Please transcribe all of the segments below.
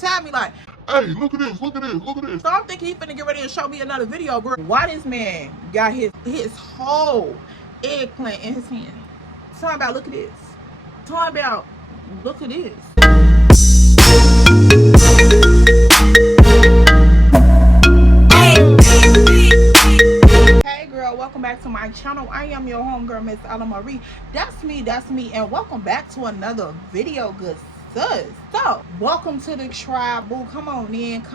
tell me like, hey, look at this, look at this, look at this. So I'm thinking he finna get ready and show me another video, girl. Why this man got his whole eggplant in his hand? Talking about, look at this. Talking about, look at this. Hey girl, welcome back to my channel. I am your homegirl, Miss Ellaaaaa. That's me, and welcome back to another video, good sis. So, welcome to the tribe, boo. Come on in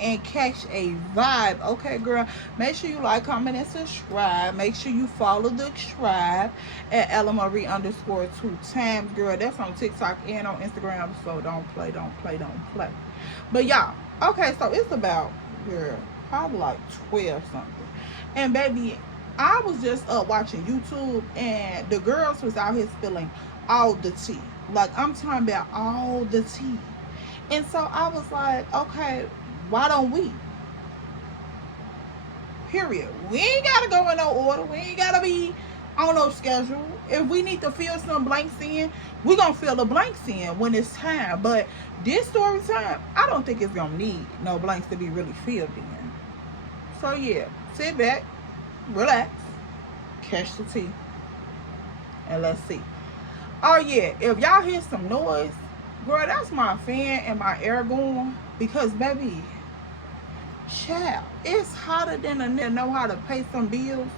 and catch a vibe. Okay, girl, make sure you like, comment, and subscribe. Make sure you follow the tribe at Ellaaaaa_2times, girl. That's on TikTok and on Instagram, so don't play. But y'all, okay, so it's about, girl, probably like 12 something. And baby, I was just up watching YouTube, and the girls was out here spilling all the tea. Like, I'm talking about all the tea. And so I was like, okay, why don't we? Period. We ain't gotta go in no order. We ain't gotta be on no schedule. If we need to fill some blanks in, we gonna fill the blanks in when it's time. But this story time, I don't think it's gonna need no blanks to be really filled in. So yeah, sit back, relax, catch the tea, and let's see. Oh yeah, if y'all hear some noise, girl, that's my fan and my air going, because baby, child, it's hotter than a nigga know how to pay some bills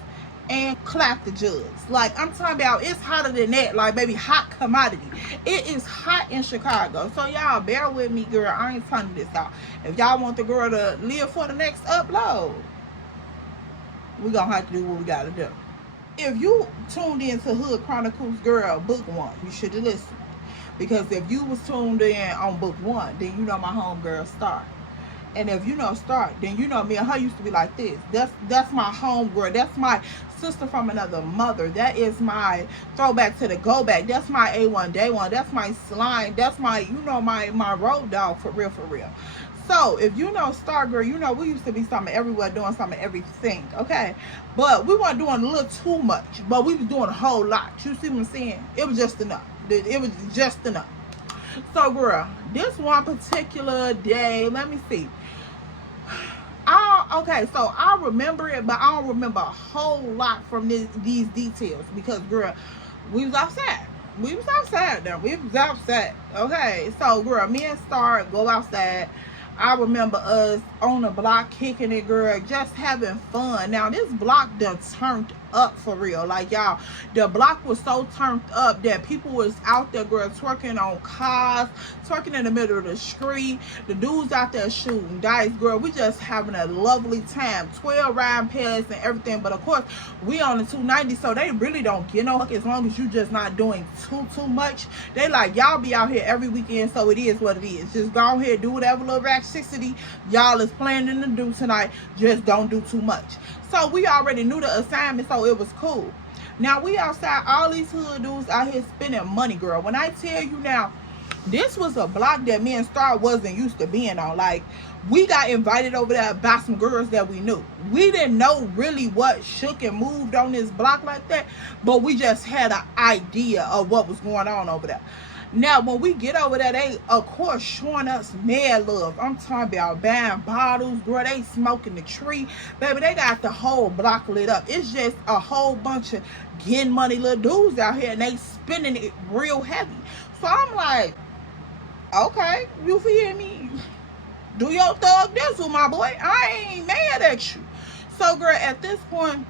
and clap the jugs. Like, I'm talking about, it's hotter than that. Like, baby, hot commodity. It is hot in Chicago. So y'all bear with me, girl. I ain't turning this out. If y'all want the girl to live for the next upload, we gonna have to do what we gotta do. If you tuned into Hood Chronicles, girl, book 1, you should have listened. Because if you was tuned in on book 1, then you know my homegirl Star. And if you know Star, then you know me and her used to be like this. That's my homegirl. That's my sister from another mother. That is my throwback to the go back. That's my A1 day one. That's my slime. That's my, you know, my road dog, for real, for real. So if you know Star, girl, you know we used to be something everywhere, doing something everything, okay? But we weren't doing a little too much, but we was doing a whole lot. You see what I'm saying? It was just enough. It was just enough. So girl, this one particular day, let me see. Okay, so I remember it, but I don't remember a whole lot from these details, because girl, we was outside. We was outside now. We was outside. Okay, so girl, me and Star go outside. I remember us on the block kicking it, girl, just having fun. Now this block done turned up for real. Like, y'all, the block was so turned up that people was out there, girl, twerking on cars, twerking in the middle of the street. The dudes out there shooting dice, girl. We just having a lovely time. 12 riding pairs and everything. But of course, we on the 290, so they really don't get no fuck as long as you just not doing too much. They like, y'all be out here every weekend, so it is what it is. Just go ahead, do whatever little rackicity y'all is planning to do tonight. Just don't do too much. So we already knew the assignment, so it was cool. Now we outside, all these hood dudes out here spending money, girl. When I tell you now, this was a block that me and Star wasn't used to being on. Like, we got invited over there by some girls that we knew. We didn't know really what shook and moved on this block like that, but we just had an idea of what was going on over there. Now, when we get over there, they, of course, showing us mad love. I'm talking about buying bottles, girl. They smoking the tree. Baby, they got the whole block lit up. It's just a whole bunch of getting money little dudes out here, and they spending it real heavy. So I'm like, okay, you feel me? Do your thug dizzle, my boy. I ain't mad at you. So, girl, at this point,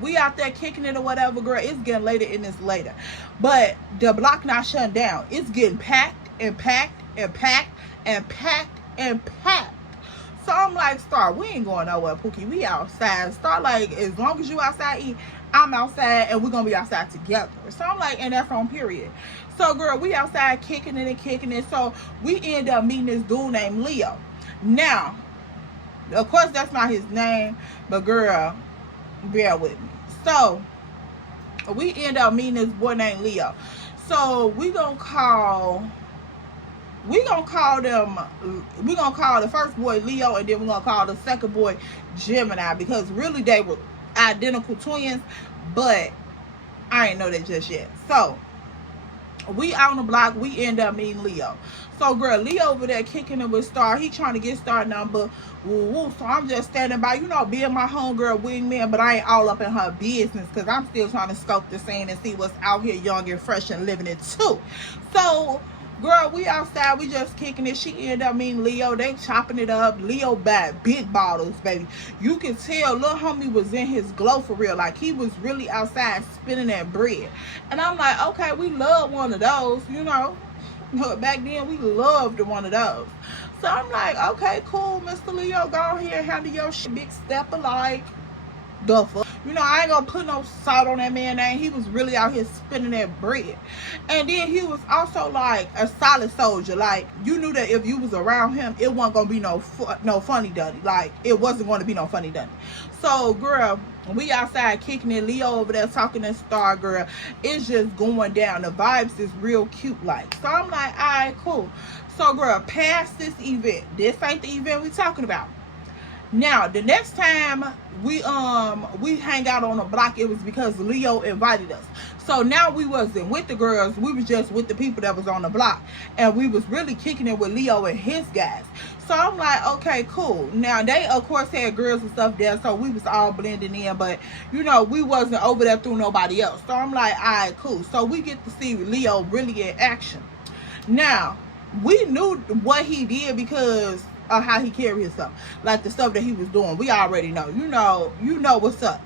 we out there kicking it or whatever, girl. It's getting later in this later, but the block not shutting down. It's getting packed and packed and packed and packed and packed. So I'm like, Star, we ain't going nowhere, Pookie. We outside. Star like, as long as you outside eat, I'm outside, and we're gonna be outside together. So I'm like, and that's on period. So girl, we outside kicking it and kicking it. So we end up meeting this dude named Leo. Now, of course, that's not his name, but girl, bear with me. So we end up meeting this boy named Leo. So we gonna call the first boy Leo, and then we're gonna call the second boy Gemini, because really they were identical twins, but I ain't know that just yet. So we out on the block, we end up meeting Leo. So girl, Leo over there kicking it with Star. He trying to get Star number. Woo woo. So I'm just standing by, being my homegirl wingman, but I ain't all up in her business because I'm still trying to scope the scene and see what's out here young and fresh and living it too. So girl, we outside, we just kicking it. She ended up meeting Leo. They chopping it up. Leo bad big bottles, baby. You can tell little homie was in his glow for real. Like he was really outside spinning that bread. And I'm like, okay, we love one of those, Back then we loved one of those. So I'm like, okay, cool, Mr. Leo, go ahead, handle your shit, big step alike. The fuck? I ain't gonna put no salt on that man's name. He was really out here spinning that bread. And then he was also like a solid soldier. Like, you knew that if you was around him, it wasn't gonna be no funny duddy. Like, it wasn't gonna be no funny duddy. So, girl, we outside kicking it. Leo over there talking to Star, girl. It's just going down. The vibes is real cute, like. So I'm like, all right, cool. So, girl, past this event. This ain't the event we talking about. Now, the next time we hang out on the block, it was because Leo invited us. So now we wasn't with the girls, we was just with the people that was on the block. And we was really kicking it with Leo and his guys. So I'm like, okay, cool. Now, they, of course, had girls and stuff there, so we was all blending in. But, we wasn't over there through nobody else. So I'm like, all right, cool. So we get to see Leo really in action. Now, we knew what he did because of how he carried himself, like the stuff that he was doing. We already know. You know what's up.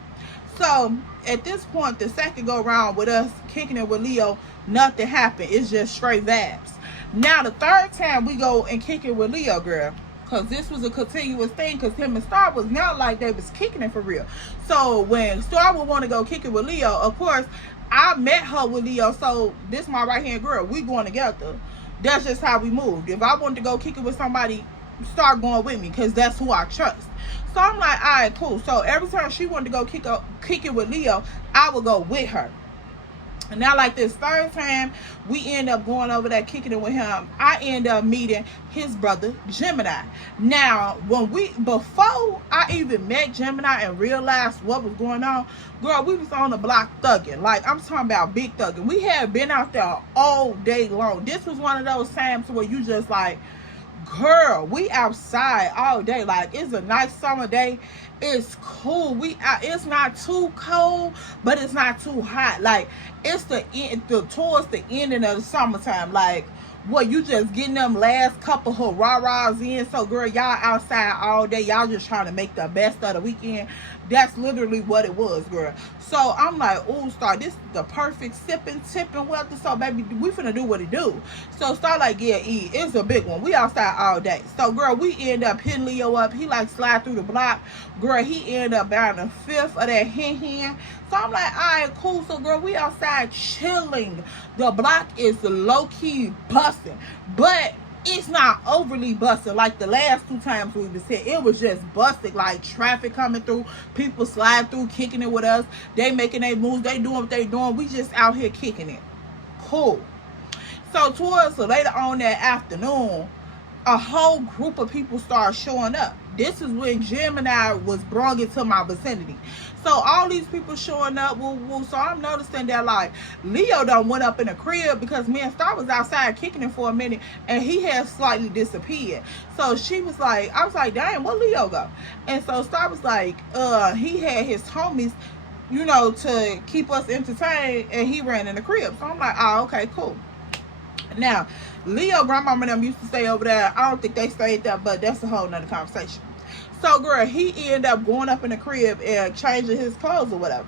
So at this point, the second go round with us kicking it with Leo, nothing happened. It's just straight vibes. Now the third time we go and kick it with Leo, girl, because this was a continuous thing, because him and Star was not like they was kicking it for real. So when Star would want to go kick it with Leo, of course I met her with Leo, so this my right hand girl, we going together. That's just how we moved. If I wanted to go kick it with somebody, Start going with me because that's who I trust. So I'm like, all right, cool. So every time she wanted to go kick it with Leo, I would go with her. And now, like this third time, we end up going over there kicking it with him. I end up meeting his brother, Gemini. Now, before I even met Gemini and realized what was going on, girl, we was on the block thugging. Like, I'm talking about big thugging. We had been out there all day long. This was one of those times where you just like, girl, we outside all day. Like, it's a nice summer day. It's cool. It's not too cold, but it's not too hot. Like, it's towards the ending of the summertime. Like, what, you just getting them last couple hurrahs in. So, girl, y'all outside all day. Y'all just trying to make the best of the weekend. That's literally what it was, girl. So, I'm like, ooh, Star, this is the perfect tipping weather. So, baby, we finna do what it do. So, Star like, yeah, it's a big one. We outside all day. So, girl, we end up hitting Leo up. He, like, slide through the block. Girl, he end up buying a fifth of that hen. So, I'm like, all right, cool. So, girl, we outside chilling. The block is low-key busting. But it's not overly busted like the last two times we was here. It was just busted, like traffic coming through, people slide through, kicking it with us. They making their moves, they doing what they doing. We just out here kicking it. Cool. So towards later on that afternoon, a whole group of people started showing up. This is when Gemini was brought into my vicinity. So all these people showing up, woo woo. So I'm noticing that like Leo done went up in the crib because me and Star was outside kicking it for a minute and he had slightly disappeared. So she was like, I was like, damn, where Leo go? And so Star was like, he had his homies, to keep us entertained, and he ran in the crib. So I'm like, oh, okay, cool. Now, Leo grandmama and them used to stay over there. I don't think they stayed there, but that's a whole nother conversation. So, girl, he ended up going up in the crib and changing his clothes or whatever.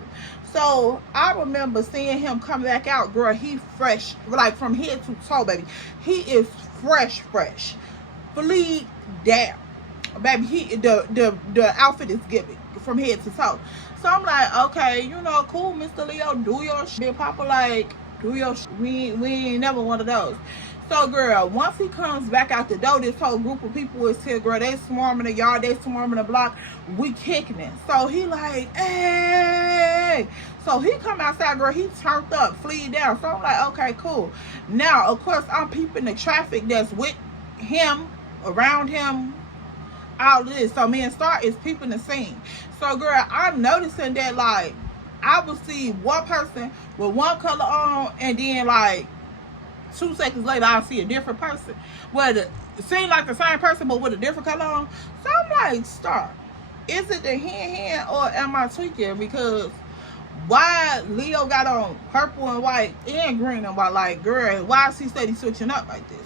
So, I remember seeing him come back out. Girl, he fresh, like from head to toe, baby. He is fresh. Fleet down. Baby, the outfit is giving from head to toe. So, I'm like, okay, cool, Mr. Leo, do your shit. Papa, like, do your shit. We ain't never one of those. So, girl, once he comes back out the door, this whole group of people is here, girl. They swarming the yard, they swarming the block. We kicking it. So, he like, hey. So, he come outside, girl. He turned up, flee down. So, I'm like, okay, cool. Now, of course, I'm peeping the traffic that's with him, around him, all this. So, me and Star is peeping the scene. So, girl, I'm noticing that, like, I will see one person with one color on, and then, like, 2 seconds later, I'll see a different person. Well, it seemed like the same person, but with a different color on. So I'm like, Star, is it the hand or am I tweaking? Because why Leo got on purple and white and green and white? Like, girl, why is he steady switching up like this?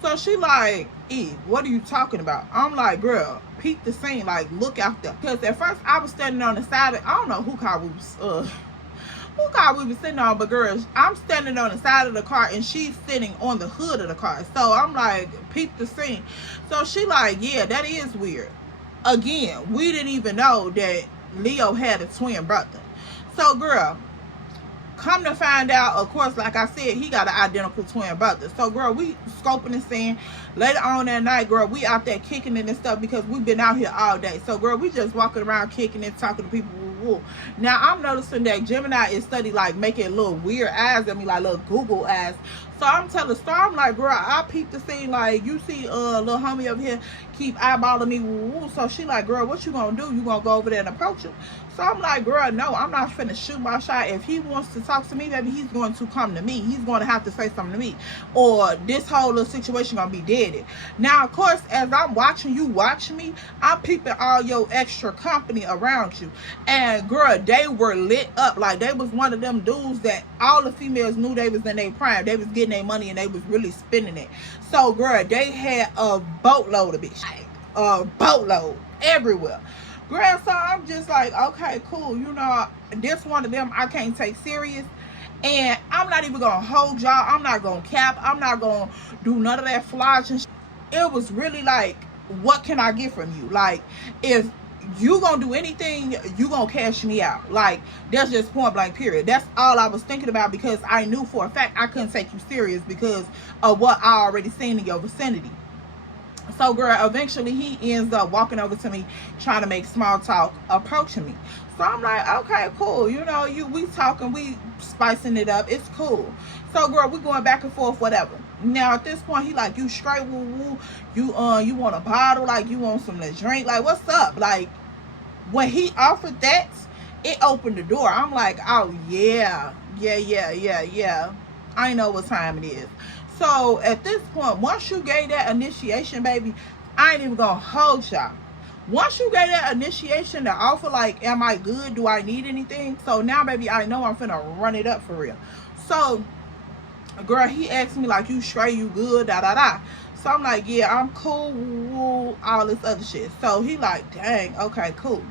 So she like, E, what are you talking about? I'm like, girl, peep the scene. Like, look out there. Because at first I was standing on the side of, I don't know who car we was, sitting on, but girl, I'm standing on the side of the car and she's sitting on the hood of the car. So I'm like, peep the scene. So she like, yeah, that is weird. Again, we didn't even know that Leo had a twin brother. So girl, come to find out, of course, like I said, he got an identical twin brother. So girl, we scoping the scene. Later on that night, girl, we out there kicking it and stuff because we've been out here all day. So girl, we just walking around kicking it, talking to people. Now I'm noticing that Gemini is study like making little weird eyes at me, like little Google eyes. So I'm telling Star, I'm like, girl, I peeped the scene. Like, you see little homie over here keep eyeballing me. So she like, girl, what you gonna do? You gonna go over there and approach him? So I'm like, girl, no, I'm not finna shoot my shot. If he wants to talk to me, baby, he's going to come to me. He's going to have to say something to me, or this whole little situation gonna be dead. Now, of course, as I'm watching you watch me, I'm peeping all your extra company around you. And girl, they were lit up. Like, they was one of them dudes that all the females knew they was in their prime. They was getting their money and they was really spending it. So girl, they had a boatload of bitch. A boatload everywhere. Girl, so I'm just like, okay, cool. You know, this one of them I can't take serious. And I'm not even gonna hold y'all. I'm not gonna cap. I'm not gonna do none of that flogging. It was really like, what can I get from you? Like, if you gonna do anything, you gonna cash me out. Like, that's just point blank period. That's all I was thinking about, because I knew for a fact I couldn't take you serious because of what I already seen in your vicinity. So girl, eventually he ends up walking over to me, trying to make small talk, approaching me. So I'm like, okay, cool. You know, we talking, we spicing it up. It's cool. So girl, we going back and forth, whatever. Now at this point, he like, you straight woo woo. You want a bottle? Like, you want something to drink? Like, what's up? Like, when he offered that, it opened the door. I'm like, oh yeah. I know what time it is. So at this point, once you gave that initiation, baby, I ain't even gonna hold y'all. Once you gave that initiation to offer, like, am I good? Do I need anything? So now, baby, I know I'm finna run it up for real. So, girl, he asked me, like, you straight, you good, da da da. So I'm like, yeah, I'm cool, all this other shit. So he like, dang, okay, cool.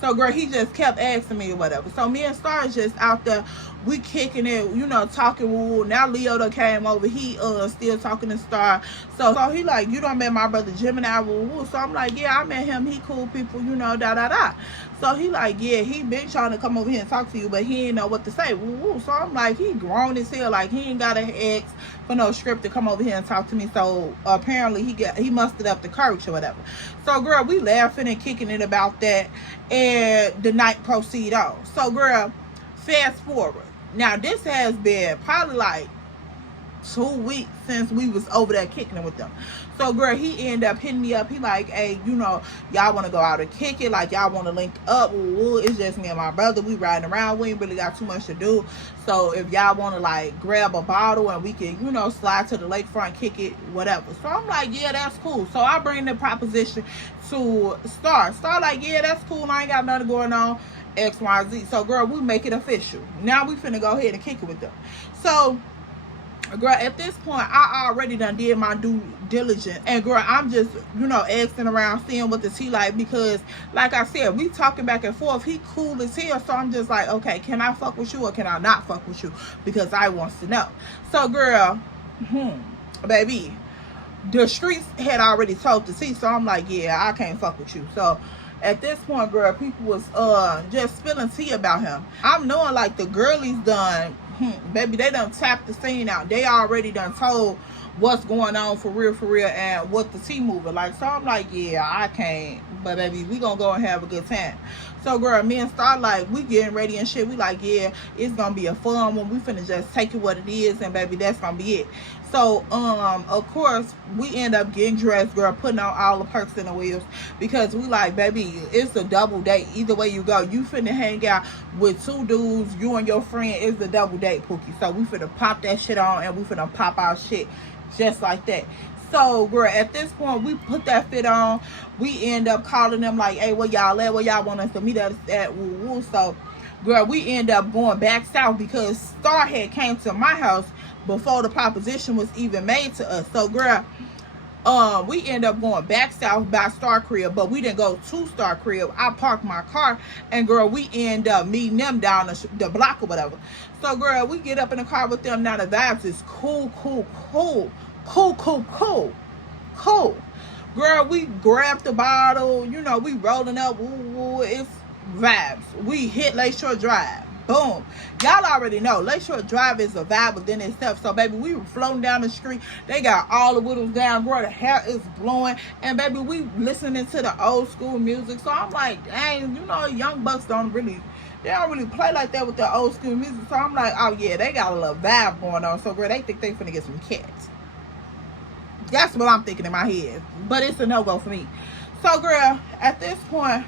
So girl, he just kept asking me or whatever. So me and Star is just out there, we kicking it, you know, talking woo. Now Leo done came over, he still talking to Star. So he like, you done met my brother Gemini woo woo. So I'm like, yeah, I met him, he cool people, you know, da da da. So he like, yeah, he been trying to come over here and talk to you, but he ain't know what to say woo woo. So I'm like, he grown as hell, like he ain't got an ex for no script to come over here and talk to me. So apparently he mustered up the courage or whatever. So girl, we laughing and kicking it about that, and the night proceed on. So girl, fast forward. Now this has been probably like 2 weeks since we was over there kicking it with them. So girl, he ended up hitting me up. He like, hey, you know, y'all want to go out and kick it? Like, y'all want to link up? Ooh, it's just me and my brother. We riding around. We ain't really got too much to do. So if y'all want to like grab a bottle and we can, you know, slide to the lakefront, kick it, whatever. So I'm like, yeah, that's cool. So I bring the proposition to Star. Star like, yeah, that's cool. I ain't got nothing going on. X, Y, Z. So girl, we make it official. Now we finna go ahead and kick it with them. So girl, at this point, I already done did my due diligence. And girl, I'm just, you know, asking around, seeing what the tea like. Because, like I said, we talking back and forth. He cool as hell. So I'm just like, okay, can I fuck with you or can I not fuck with you? Because I wants to know. So girl, baby, the streets had already told the tea. So I'm like, yeah, I can't fuck with you. So at this point, girl, people was just spilling tea about him. I'm knowing like the girlies done, baby, they done tapped the scene out. They already done told what's going on for real, and what the tea moving like. So I'm like, yeah, I can't, but baby, we gonna go and have a good time. So girl, me and Star like, we getting ready and shit. We like, yeah, it's gonna be a fun one. We finna just take it what it is, and baby, that's gonna be it. So, of course, we end up getting dressed, girl, putting on all the perks in the wheels because we like, baby, it's a double date. Either way you go, you finna hang out with two dudes, you and your friend, it's a double date, Pookie. So we finna pop that shit on and we finna pop our shit just like that. So, girl, at this point, we put that fit on. We end up calling them like, hey, where y'all at? Where y'all want us to meet us at? Woo woo. So, girl, we end up going back south because Star had came to my house before the proposition was even made to us. So, girl, we end up going back south by Star Crib, but we didn't go to Star Crib. I parked my car, and girl, we end up meeting them down the block or whatever. So, girl, we get up in the car with them. Now the vibes is cool. Girl, we grabbed the bottle, you know, we rolling up, woo, it's vibes. We hit Lakeshore Drive. Boom. Y'all already know Lakeshore Drive is a vibe within itself. So, baby, we were floating down the street. They got all the windows down. Girl, the hair is blowing. And, baby, we listening to the old school music. So, I'm like, dang, you know, young bucks don't really play like that with the old school music. So, I'm like, oh, yeah, they got a little vibe going on. So, girl, they think they finna get some cats. That's what I'm thinking in my head. But it's a no-go for me. So, girl, at this point,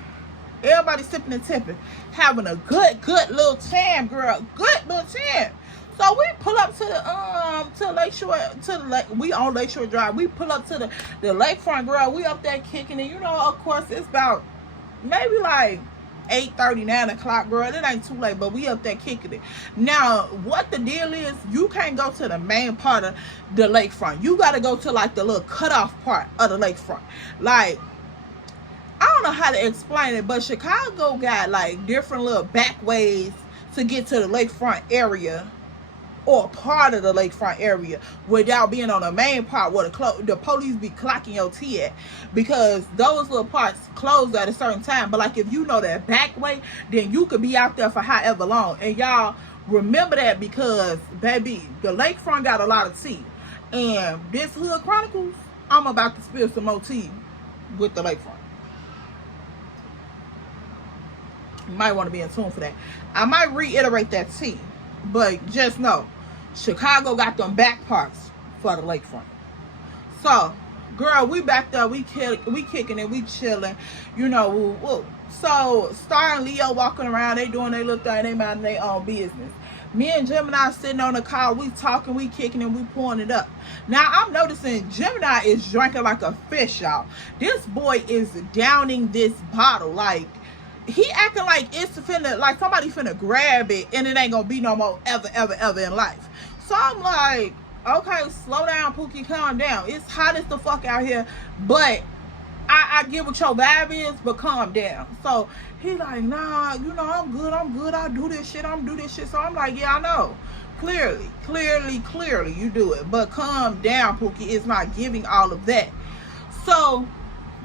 everybody sipping and tipping, having a good little time, girl. Good little time. So we pull up to Lakeshore, to the lake. We on Lakeshore Drive. We pull up to the lakefront, girl. We up there kicking it. You know, of course, it's about maybe like 8:30, 9 o'clock, girl. It ain't too late, but we up there kicking it. Now, what the deal is, you can't go to the main part of the lakefront. You got to go to like the little cutoff part of the lakefront. Like, I don't know how to explain it, but Chicago got like different little back ways to get to the lakefront area, or part of the lakefront area, without being on the main part where the police be clocking your T at, because those little parts close at a certain time. But like, if you know that back way, then you could be out there for however long. And y'all remember that, because baby, the lakefront got a lot of tea. And this Hood Chronicles, I'm about to spill some more tea with the lakefront. You might want to be in tune for that. I might reiterate that tea, but just know, Chicago got them back parts for the lakefront. So, girl, we back there, we kicking it, we chilling, you know, woo, woo. So, Star and Leo walking around, they doing their little thing, they minding their own business. Me and Gemini sitting on the car, we talking, we kicking, and we pouring it up. Now, I'm noticing Gemini is drinking like a fish, y'all. This boy is downing this bottle, like, he acting like it's finna, like somebody finna grab it and it ain't gonna be no more ever in life. So I'm like, okay, slow down, Pookie, calm down. It's hot as the fuck out here, but I get what your vibe is, but calm down. So he like, nah, you know, I'm good. I do this shit. So I'm like, yeah, I know. Clearly, you do it. But calm down, Pookie. It's not giving all of that. So,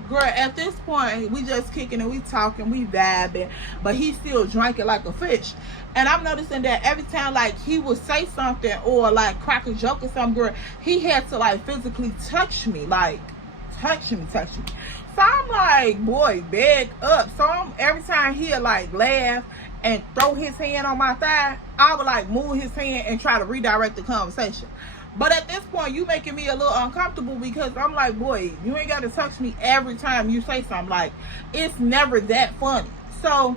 girl, at this point, we just kicking and we talking, we vibing, but he's still drinking like a fish. And I'm noticing that every time, like, he would say something or, like, crack a joke or something, girl, he had to, like, physically touch me, like, touch me. So I'm like, boy, beg up. So every time he'll, like, laugh and throw his hand on my thigh, I would, like, move his hand and try to redirect the conversation. But at this point, you making me a little uncomfortable, because I'm like, boy, you ain't got to touch me every time you say something. Like, it's never that funny. So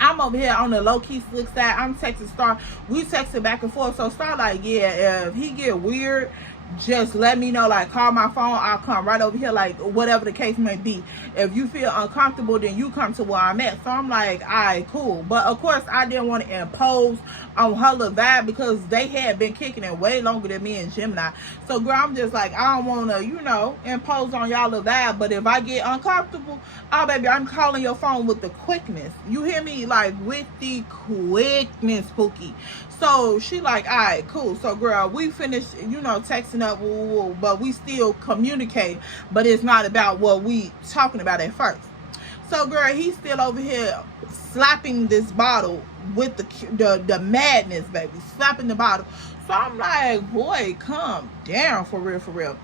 I'm over here on the low-key slick side. I'm texting Star. We texting back and forth. So Star like, yeah, if he get weird, just let me know. Like, call my phone. I'll come right over here. Like, whatever the case may be. If you feel uncomfortable, then you come to where I'm at. So I'm like, all right, cool. But of course, I didn't want to impose on her little vibe, because they had been kicking it way longer than me and Gemini. So, girl, I'm just like, I don't want to, you know, impose on y'all little vibe. But if I get uncomfortable, oh, baby, I'm calling your phone with the quickness. You hear me? Like, with the quickness, Pookie. So she like, all right, cool. So, girl, we finished, you know, texting up, woo, woo, but we still communicate. But it's not about what we talking about at first. So, girl, he's still over here slapping this bottle with the madness, baby. Slapping the bottle. So I'm like, boy, calm down, for real.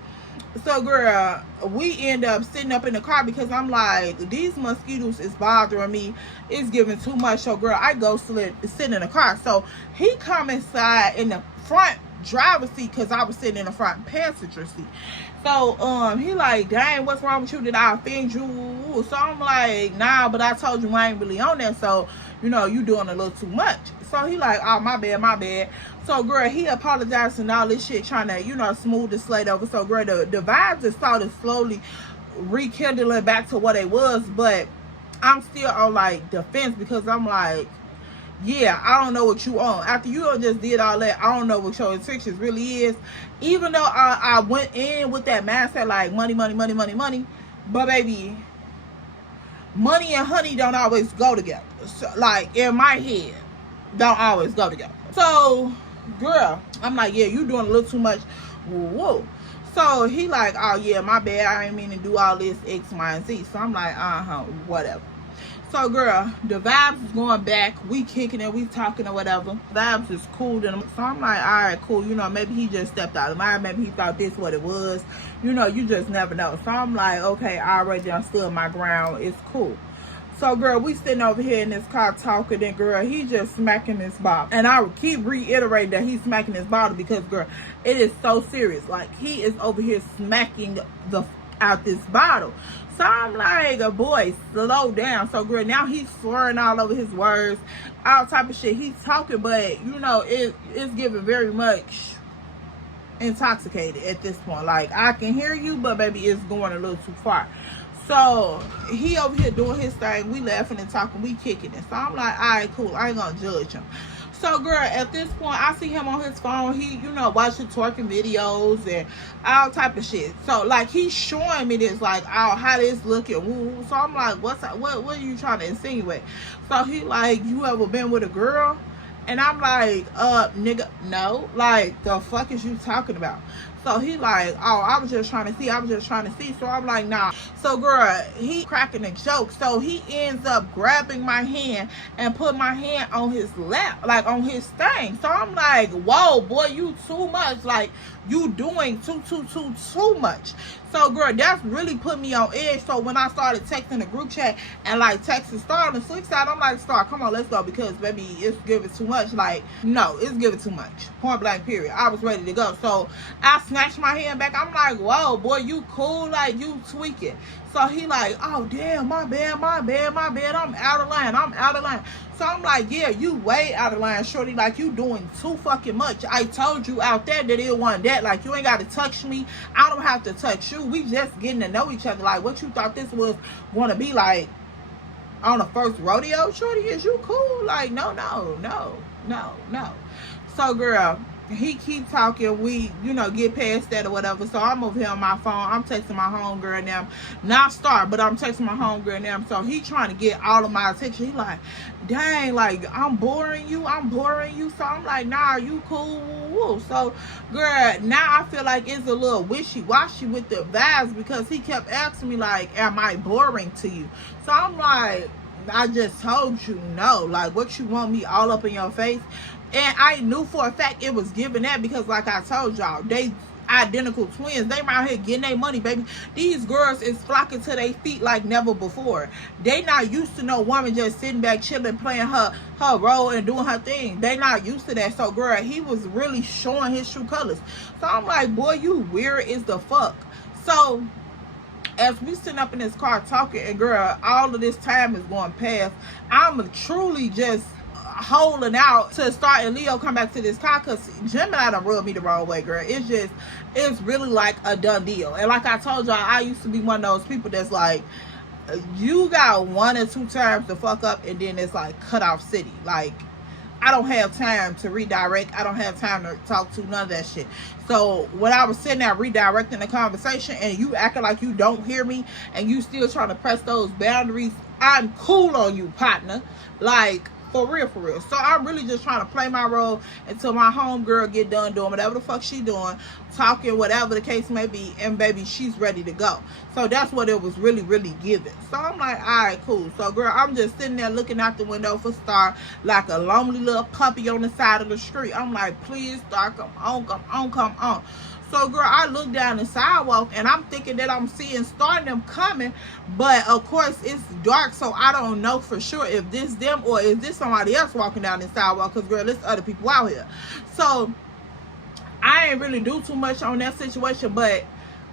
So, girl, we end up sitting up in the car, because I'm like, these mosquitoes is bothering me. It's giving too much. So, girl, I go sit in the car. So he come inside in the front driver's seat because I was sitting in the front passenger seat. So he like, dang, what's wrong with you? Did I offend you? So I'm like, nah, but I told you I ain't really on that. So, you know, you doing a little too much. So he like, oh, my bad, my bad. So, girl, he apologized and all this shit, trying to, you know, smooth the slate over. So, girl, the vibes is started slowly rekindling back to what it was. But I'm still on, like, defense because I'm like, yeah, I don't know what you on. After you just did all that, I don't know what your intentions really is. Even though I went in with that mindset, like, money, money, money, money, money. But, baby, money and honey don't always go together. So, like, in my head, don't always go together. So, girl, I'm like, yeah, you doing a little too much. Whoa. So, he like, oh, yeah, my bad. I ain't mean to do all this X, Y, and Z. So, I'm like, whatever. So, girl, the vibes is going back. We kicking it. We talking or whatever. Vibes is cool. So, I'm like, all right, cool. You know, maybe he just stepped out of mind. Maybe he thought this what it was. You know, you just never know. So, I'm like, okay, I already done stood my ground. It's cool. So, girl, we sitting over here in this car talking, and, girl, he just smacking this bottle. And I would keep reiterating that he's smacking this bottle because, girl, it is so serious. Like, he is over here smacking out this bottle. So I'm like, boy, slow down. So, girl, now he's slurring all over his words, all type of shit. He's talking, but, you know, it's giving very much intoxicated at this point. Like, I can hear you, but, baby, it's going a little too far. So, he over here doing his thing. We laughing and talking. We kicking it. So, I'm like, all right, cool. I ain't going to judge him. So, girl, at this point, I see him on his phone. He, you know, watching twerking videos and all type of shit. So, like, he's showing me this, like, oh, how this looking. Woo. So, I'm like, what are you trying to insinuate? So, he like, you ever been with a girl? And I'm like, nigga, no. Like, the fuck is you talking about? So he like, oh, I was just trying to see. So I'm like, nah. So, girl, he cracking a joke. So he ends up grabbing my hand and put my hand on his lap, like on his thing. So I'm like, whoa, boy, you too much. Like, you doing too much. So, girl, that's really put me on edge. So when I started texting the group chat and like texting Star on the slick side, I'm like, Star, come on, let's go, because baby, it's giving too much. Like, no, it's giving too much. Point blank, period. I was ready to go. So I snatched my hand back. I'm like, whoa, boy, you cool, like you tweaking. So he like, oh damn, my bad. I'm out of line. So I'm like, yeah, you way out of line, shorty. Like, you doing too fucking much. I told you out there that it wasn't that. Like, you ain't got to touch me. I don't have to touch you. We just getting to know each other. Like, what you thought this was going to be like on the first rodeo, shorty? Is you cool? Like, no. So, girl, he keep talking. We, you know, get past that or whatever. So I'm over here on my phone. I'm texting my homegirl and them. Not Star, but I'm texting my homegirl and them. So he trying to get all of my attention. He like, dang, like, I'm boring you. So I'm like, nah, you cool. So, girl, now I feel like it's a little wishy-washy with the vibes because he kept asking me, like, am I boring to you? So I'm like, I just told you no. Like, what you want me all up in your face? And I knew for a fact it was giving that because, like I told y'all, they identical twins. They out here getting their money, baby. These girls is flocking to their feet like never before. They not used to no woman just sitting back chilling, playing her role and doing her thing. They not used to that. So, girl, he was really showing his true colors. So I'm like, boy, you weird as the fuck. So as we sitting up in this car talking, and girl, all of this time is going past, I'm truly just holding out to Star and Leo come back to this car because Gemini done rubbed me the wrong way, girl. It's really like a done deal. And like I told y'all, I used to be one of those people that's like, you got 1 or 2 times to fuck up and then it's like cut off city. Like, I don't have time to redirect. I don't have time to talk to none of that shit. So when I was sitting there redirecting the conversation and you acting like you don't hear me and you still trying to press those boundaries, I'm cool on you, partner. Like, for real. So I'm really just trying to play my role until my homegirl get done doing whatever the fuck she doing, talking, whatever the case may be, and baby, she's ready to go. So that's what it was really giving. So I'm like, all right, cool. So, girl, I'm just sitting there looking out the window for Star like a lonely little puppy on the side of the street. I'm like, please, Star, come on. So, girl, I look down the sidewalk and I'm thinking that I'm seeing Star and them coming, but of course it's dark, so I don't know for sure if this them or is this somebody else walking down the sidewalk, because, girl, there's other people out here. So I ain't really do too much on that situation, but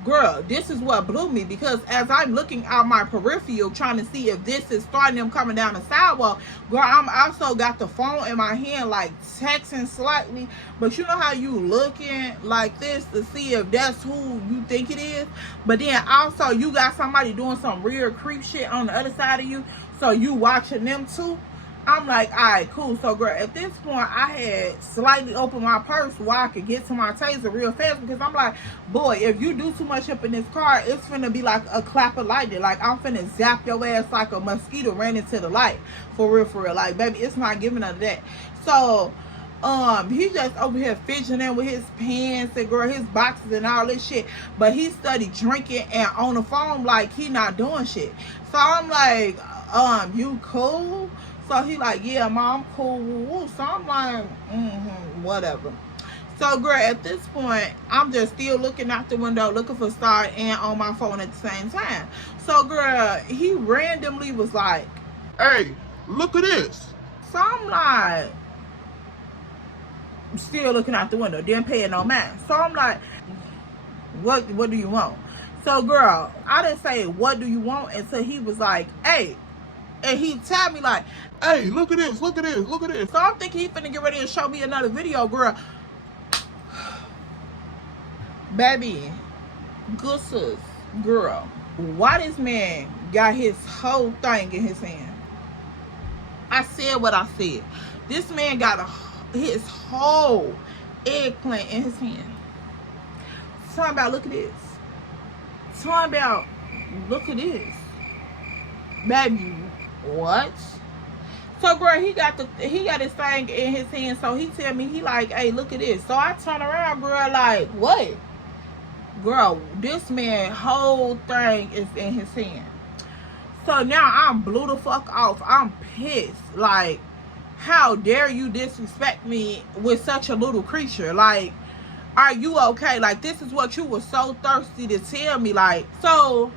girl, this is what blew me, because as I'm looking out my peripheral trying to see if this is starting them coming down the sidewalk, girl, I'm also got the phone in my hand like texting slightly, but you know how you looking like this to see if that's who you think it is, but then also you got somebody doing some real creep shit on the other side of you, so you watching them too. I'm like, all right, cool. So, girl, at this point, I had slightly opened my purse where I could get to my taser real fast, because I'm like, boy, if you do too much up in this car, it's finna be like a clap of lightning. Like, I'm finna zap your ass like a mosquito ran into the light. For real, for real. Like, baby, it's not giving none of that. So, he just over here fidgeting with his pants and, girl, his boxes and all this shit. But he studied drinking and on the phone like he not doing shit. So, I'm like, you cool? So he like, yeah, mom, cool. So I'm like, whatever. So, girl, at this point, I'm just still looking out the window, looking for Star and on my phone at the same time. So, girl, he randomly was like, Hey, look at this. so I'm like, still looking out the window, didn't pay it no mind. So I'm like, what do you want? So, girl, I didn't say, what do you want? Until he was like, hey. And he tapped me like, Hey, look at this, look at this, look at this. so I'm thinking he finna get ready and show me another video, girl. Baby, good sis, girl, why this man got his whole thing in his hand? I said what I said. This man got his whole eggplant in his hand. Talking about, look at this. Talking about, look at this. Baby, what? So, girl, he got his thing in his hand. So he tell me, he like, hey, look at this. So I turn around, girl, like, what? Girl, this man whole thing is in his hand. So now I'm blew the fuck off. I'm pissed. Like, how dare you disrespect me with such a little creature? Like, are you okay? Like, this is what you were so thirsty to tell me. Like, so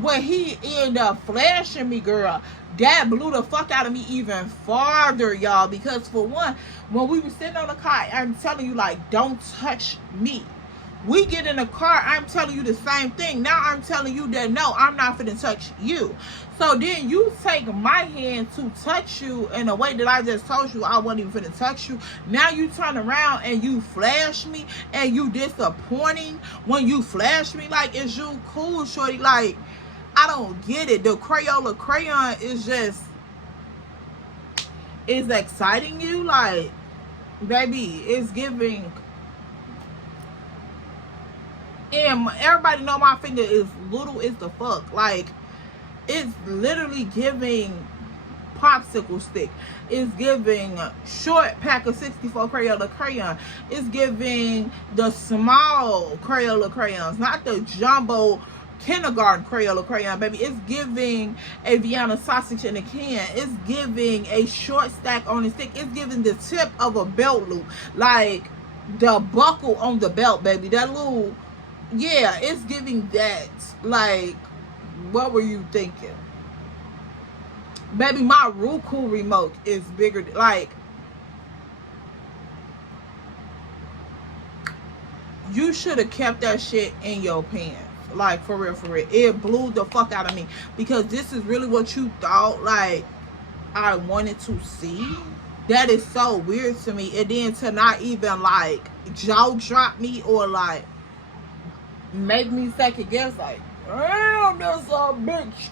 when he ended up flashing me, girl, that blew the fuck out of me even farther, y'all. Because for one, when we were sitting on the car, I'm telling you, like, don't touch me. We get in the car, I'm telling you the same thing. Now I'm telling you that, no, I'm not finna touch you. So then you take my hand to touch you in a way that I just told you I wasn't even finna touch you. Now you turn around and you flash me, and you disappointing when you flash me. Like, is you cool, shorty? Like, I don't get it. The Crayola crayon is just, is exciting you. Like, baby, it's giving. And everybody know my finger is little as the fuck. Like, it's literally giving popsicle stick. It's giving short pack of 64 Crayola crayon. It's giving the small Crayola crayons, not the jumbo kindergarten Crayola crayon, baby. It's giving a Vienna sausage in a can. It's giving a short stack on a stick. It's giving the tip of a belt loop. Like, the buckle on the belt, baby. That little... yeah, it's giving that. Like, what were you thinking? Baby, my Roku remote is bigger. Like, you should have kept that shit in your pants. Like, for real, for real. It blew the fuck out of me. Because this is really what you thought, like, I wanted to see. That is so weird to me. And then to not even, like, jaw drop me or, like, make me second guess, like, damn, that's a bitch.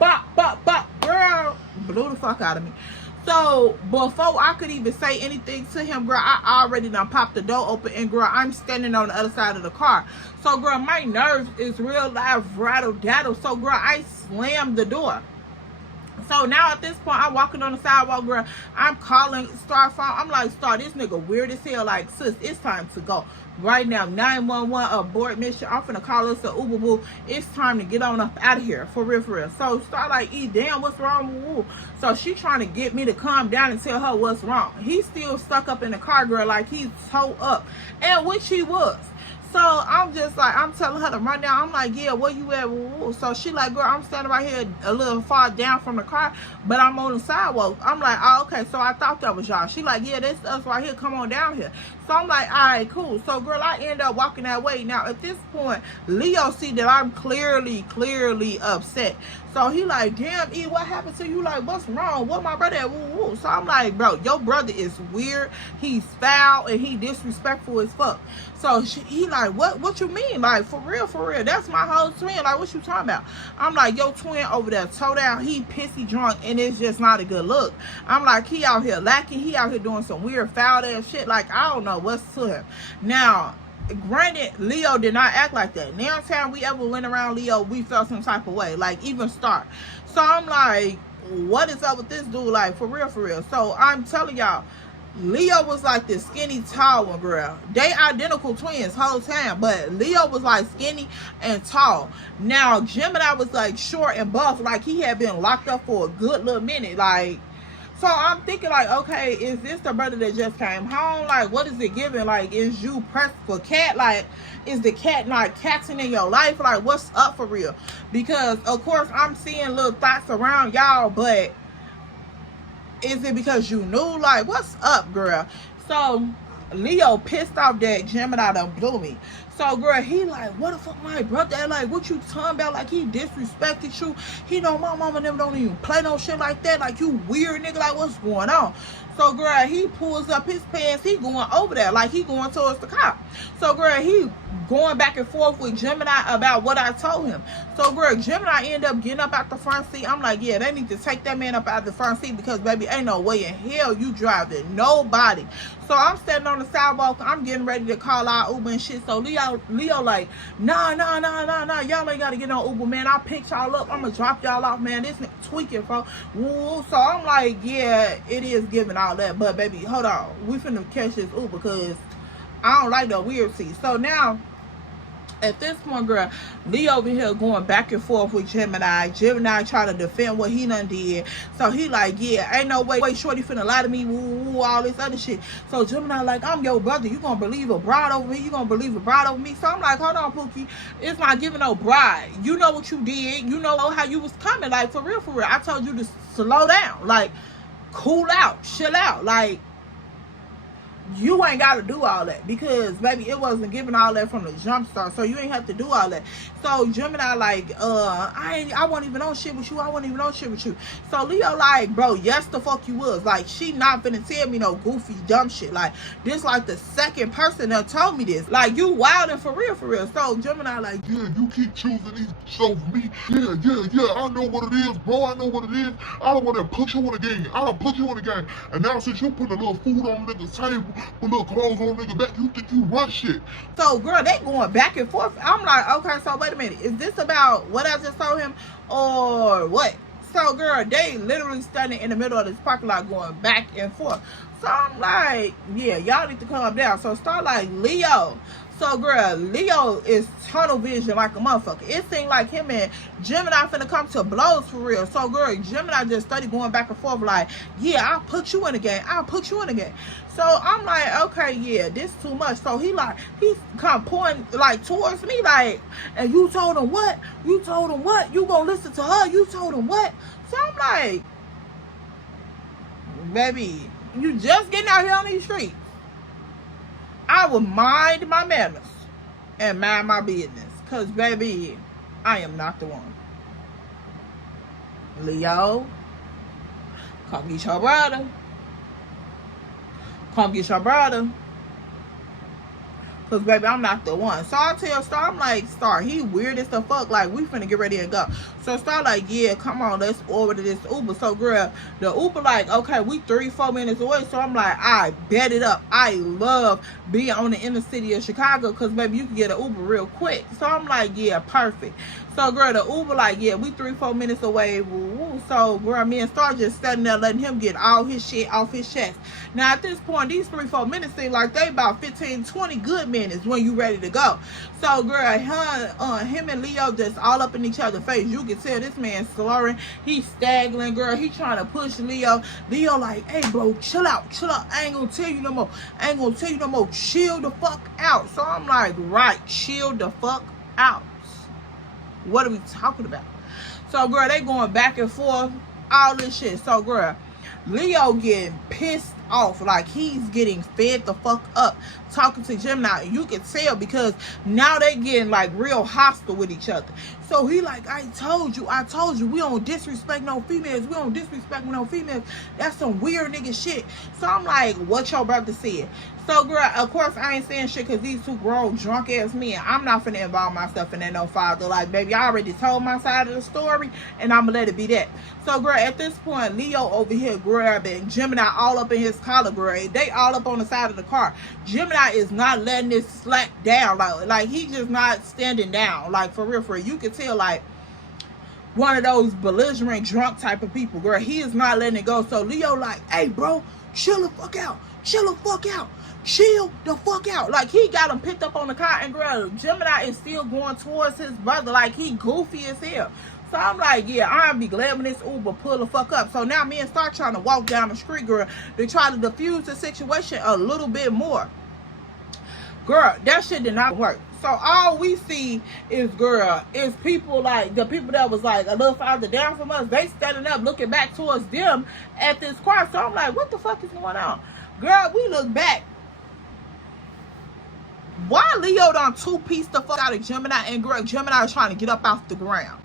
Bop, bop, bop, girl. Blew the fuck out of me. So, before I could even say anything to him, girl, I already done popped the door open, and, girl, I'm standing on the other side of the car. So, girl, my nerves is real live rattle-daddle. So, girl, I slammed the door. So now at this point, I'm walking on the sidewalk, girl. I'm calling Star phone. I'm like, Star, this nigga weird as hell. Like, sis, it's time to go. Right now, 911 abort mission. I'm finna call us a Uber boo. It's time to get on up out of here. For real, for real. So Star like, damn, what's wrong with Woo? So she trying to get me to calm down and tell her what's wrong. He's still stuck up in the car, girl, like he's towed up. And which he was. So I'm just like, I'm telling her to run down. I'm like, yeah, where you at? Woo-woo. So she like, girl, I'm standing right here a little far down from the car, but I'm on the sidewalk. I'm like, oh, okay. So I thought that was y'all. She like, yeah, this us right here. Come on down here. So I'm like, all right, cool. So girl, I end up walking that way. Now at this point, Leo see that I'm clearly upset. So he like, damn, E, what happened to you? Like, what's wrong? What my brother at? Woo-woo. So I'm like, bro, your brother is weird. He's foul and he disrespectful as fuck. So he like, what you mean? Like, for real, that's my whole twin. Like, what you talking about? I'm like, your twin over there toe down, he pissy drunk, and it's just not a good look. I'm like, he out here lacking, he out here doing some weird foul ass shit. Like, I don't know what's to him. Now, granted, Leo did not act like that. Now time we ever went around Leo, we felt some type of way. Like, even Star. So I'm like, what is up with this dude? Like, for real. So I'm telling y'all, Leo was like this skinny, tall one, girl. They identical twins whole time, but Leo was like skinny and tall. Now Gemini was like short and buff, like he had been locked up for a good little minute. Like, so I'm thinking like, okay, is this the brother that just came home? Like, what is it giving? Like, is you pressed for cat? Like, is the cat not catching in your life? Like, what's up for real? Because of course I'm seeing little thoughts around y'all, but is it because you knew? Like, what's up, girl? So Leo pissed off that Gemini done blew me. So girl, he like, what the fuck my brother? Like, what you talking about? Like, he disrespected you. He know my mama never don't even play no shit like that. Like, you weird nigga. Like, what's going on? So girl, he pulls up his pants. He going over there. Like, he going towards the cop. So girl, he going back and forth with Gemini about what I told him. So girl, Gemini end up getting up out the front seat. I'm like, yeah, they need to take that man up out the front seat, because baby, ain't no way in hell you driving nobody. So I'm standing on the sidewalk. I'm getting ready to call out Uber and shit. So Leo like, nah, y'all ain't gotta get no Uber, man. I'll pick y'all up. I'm gonna drop y'all off, man. This nigga tweaking, bro. Woo. So I'm like, yeah, it is giving all that, but baby, hold on, we finna catch this Uber because I don't like the weird seat. So now at this point, girl, Leo over here going back and forth with Gemini. Gemini trying to defend what he done did. So he like, yeah, ain't no way shorty finna lie to me, woo, all this other shit. So Gemini like, I'm your brother. You gonna believe a bride over me? You gonna believe a bride over me? So I'm like, hold on, Pookie. It's not giving no bride. You know what you did. You know how you was coming. Like, for real. I told you to slow down. Like, cool out. Chill out. Like, you ain't got to do all that, because baby, it wasn't giving all that from the jump start. So you ain't have to do all that. So Gemini like, I wasn't even on shit with you. So Leo like, bro, yes the fuck you was. Like, she not finna tell me no goofy dumb shit. Like, this like the second person that told me this. Like, you wildin' for real. So Gemini like, yeah, you keep choosing these shows for me. Yeah, I know what it is, bro. I know what it is. I don't want to put you in the game. And now since you put a little food on nigga's table, put little clothes on nigga back, you think you run shit. So girl, they going back and forth. I'm like, okay, so wait a minute, is this about what I just told him or what? So girl, they literally standing in the middle of this parking lot going back and forth. So I'm like, yeah, y'all need to calm down. So start like, Leo. So girl, Leo is tunnel vision like a motherfucker. It seemed like him and Gemini finna come to blows for real. So girl, Gemini just started going back and forth like, yeah, I'll put you in the game. So I'm like, okay, yeah, this too much. So he's come pointing like towards me like, and you told him what? You gonna listen to her? You told him what? So I'm like, baby, you just getting out here on these streets. I will mind my manners and mind my business, because baby, I am not the one. Leo, come get your brother. Because baby, I'm not the one. So I tell Star, I'm like, Star, he weird as the fuck. Like, we finna get ready and go. So Star like, yeah, come on, let's order this Uber. So girl, the Uber like, okay, we 3-4 minutes away. So I'm like, I bet it up. I love being on the inner city of Chicago, because baby, you can get an Uber real quick. So I'm like, yeah, perfect. So girl, the Uber like, yeah, we 3-4 minutes away. Woo-woo. So girl, me and Star just standing there letting him get all his shit off his chest. Now at this point, these 3-4 minutes seem like they about 15-20 good minutes. minutes when you ready to go. So, girl, him and Leo just all up in each other's face. You can tell this man slurring. He's staggering, girl. He trying to push Leo. Leo like, hey, bro, chill out. I ain't gonna tell you no more. Chill the fuck out. So I'm like, right, chill the fuck out. What are we talking about? So, girl, they going back and forth, all this shit. So, girl, Leo getting pissed off, like he's getting fed the fuck up talking to Gemini. You can tell because now they getting like real hostile with each other. So he like, I told you, we don't disrespect no females. That's some weird nigga shit. So I'm like, what your brother said? So, girl, of course I ain't saying shit because these two grown drunk ass men. I'm not finna involve myself in that no father. Like, baby, I already told my side of the story and I'm gonna let it be that. So, girl, at this point, Leo over here grabbing Gemini all up in his collar, girl. They all up on the side of the car. Gemini is not letting this slack down. Like he just not standing down. Like, for real. You can tell, like, one of those belligerent drunk type of people, girl. He is not letting it go. So Leo like, hey, bro, chill the fuck out. Like, he got him picked up on the car, and girl, Gemini is still going towards his brother like he goofy as hell. So I'm like, yeah, I'll be glad when this Uber pull the fuck up. So now me and start trying to walk down the street, girl, to try to diffuse the situation a little bit more. Girl, that shit did not work. So all we see is, girl, is people like the people that was like a little farther down from us. They standing up looking back towards them at this car. So I'm like, what the fuck is going on? Girl, we look back. Why Leo done two-piece the fuck out of Gemini, and girl, Gemini is trying to get up off the ground.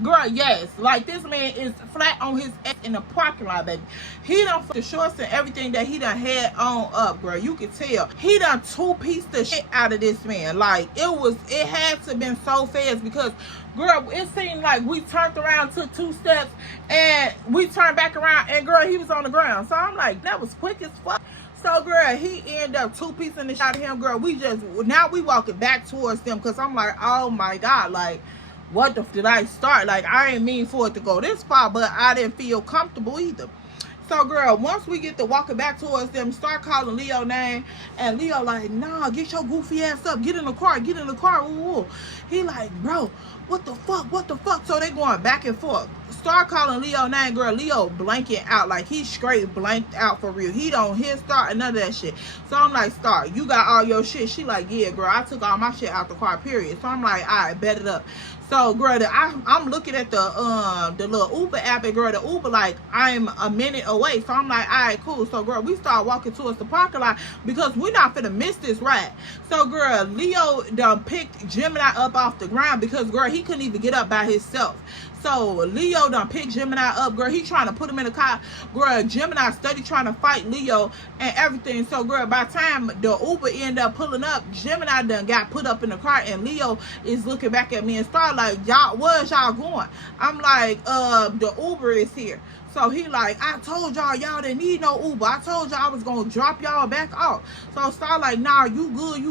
Girl, yes, like this man is flat on his ass in the parking lot, baby. He done the shorts and everything that he done had on up, girl. You can tell he done two-piece the shit out of this man. Like, it had to been so fast because, girl, it seemed like we turned around, took 2 steps, and we turned back around, and girl, he was on the ground. So I'm like, that was quick as fuck. So, girl, he ended up two-piecing the shit out of him, girl. Now we walking back towards them because I'm like, oh my God, like, what the did I start? Like, I ain't mean for it to go this far, but I didn't feel comfortable either. So, girl, once we get to walking back towards them, start calling Leo name, and Leo like, nah, get your goofy ass up, get in the car, ooh. He like, bro, what the fuck? So they going back and forth. Start calling Leo name, girl. Leo blanking out, like he straight blanked out for real. He don't hear Star and none of that shit. So I'm like, Star, you got all your shit? She like, yeah, girl, I took all my shit out the car, period. So I'm like, all right, bet it up. So, girl, I'm looking at the little Uber app, and girl, the Uber like, I'm a minute away. So I'm like, all right, cool. So, girl, we start walking towards the parking lot because we're not finna miss this ride. So, girl, Leo done picked Gemini up off the ground because, girl, he couldn't even get up by himself. So Leo done picked Gemini up, girl. He trying to put him in the car. Girl, Gemini steady trying to fight Leo and everything. So, girl, by the time the Uber end up pulling up, Gemini done got put up in the car, and Leo is looking back at me and start like, y'all, where's y'all going? I'm like, the Uber is here. So he like, I told y'all didn't need no Uber. I told y'all I was gonna drop y'all back off. So Star like, nah, you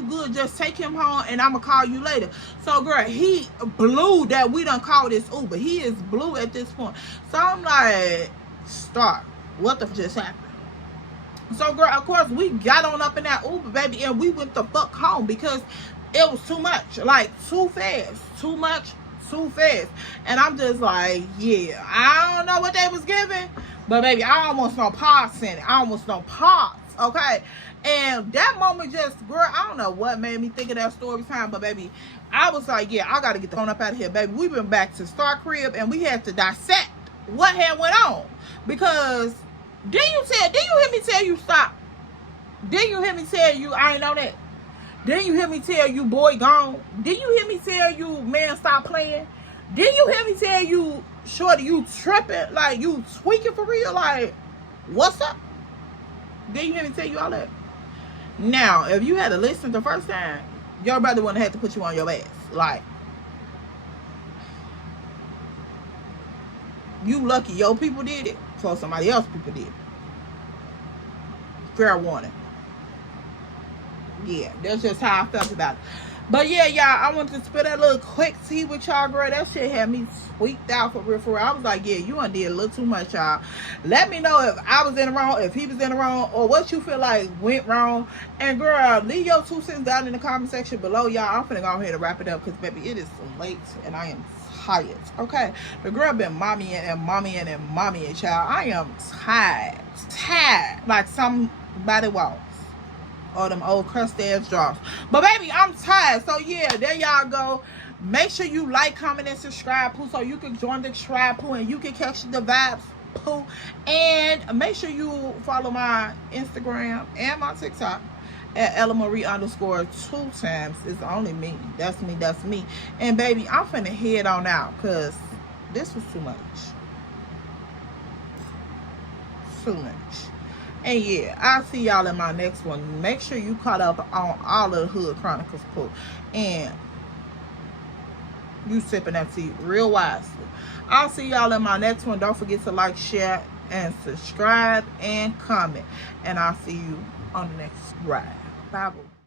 good. Just take him home and I'ma call you later. So, girl, he blew that we done call this Uber. He is blue at this point. So I'm like, Star, what the just happened? So, girl, of course, we got on up in that Uber, baby, and we went the fuck home because it was too much. Like, too fast. Too much. Too fast. And I'm just like, yeah, I don't know what they was giving, but baby, I almost no parts in it. Okay. And that moment just, girl, I don't know what made me think of that story time, but baby, I was like, yeah, I gotta get the phone up out of here, baby. We went back to Star Crib and we had to dissect what had went on, because didn't you hear me tell you stop? Didn't you hear me tell you I ain't know that? Didn't you hear me tell you boy gone? Didn't you hear me tell you man stop playing? Didn't you hear me tell you shorty you tripping, like you tweaking for real, like what's up? Didn't you hear me tell you all that? Now, if you had to listen the first time, your brother wouldn't have to put you on your ass. Like, you lucky your people did it, so somebody else people did it. Fair warning. Yeah, that's just how I felt about it. But yeah, y'all, I wanted to spill that little quick tea with y'all, girl. That shit had me squeaked out for real, for real. I was like, yeah, you done did a little too much, y'all. Let me know if I was in the wrong, if he was in the wrong, or what you feel like went wrong. And girl, leave your 2 cents down in the comment section below, y'all. I'm finna go ahead and wrap it up because, baby, it is late and I am tired. Okay, the girl been mommying and mommying and mommying, child. I am tired, like somebody walks. Or them old crust ass jobs. But baby, I'm tired. So yeah, there y'all go. Make sure you like, comment, and subscribe, poo, so you can join the tribe, poo, and you can catch the vibes, poo. And make sure you follow my Instagram and my TikTok at Ellaaaaa_2 times. It's only me. That's me. That's me. And baby, I'm finna head on out because this was too much. Too much. And yeah, I'll see y'all in my next one. Make sure you caught up on all of the Hood Chronicles, poo. And you sipping that tea real wisely. I'll see y'all in my next one. Don't forget to like, share, and subscribe, and comment. And I'll see you on the next ride. Bye, boo.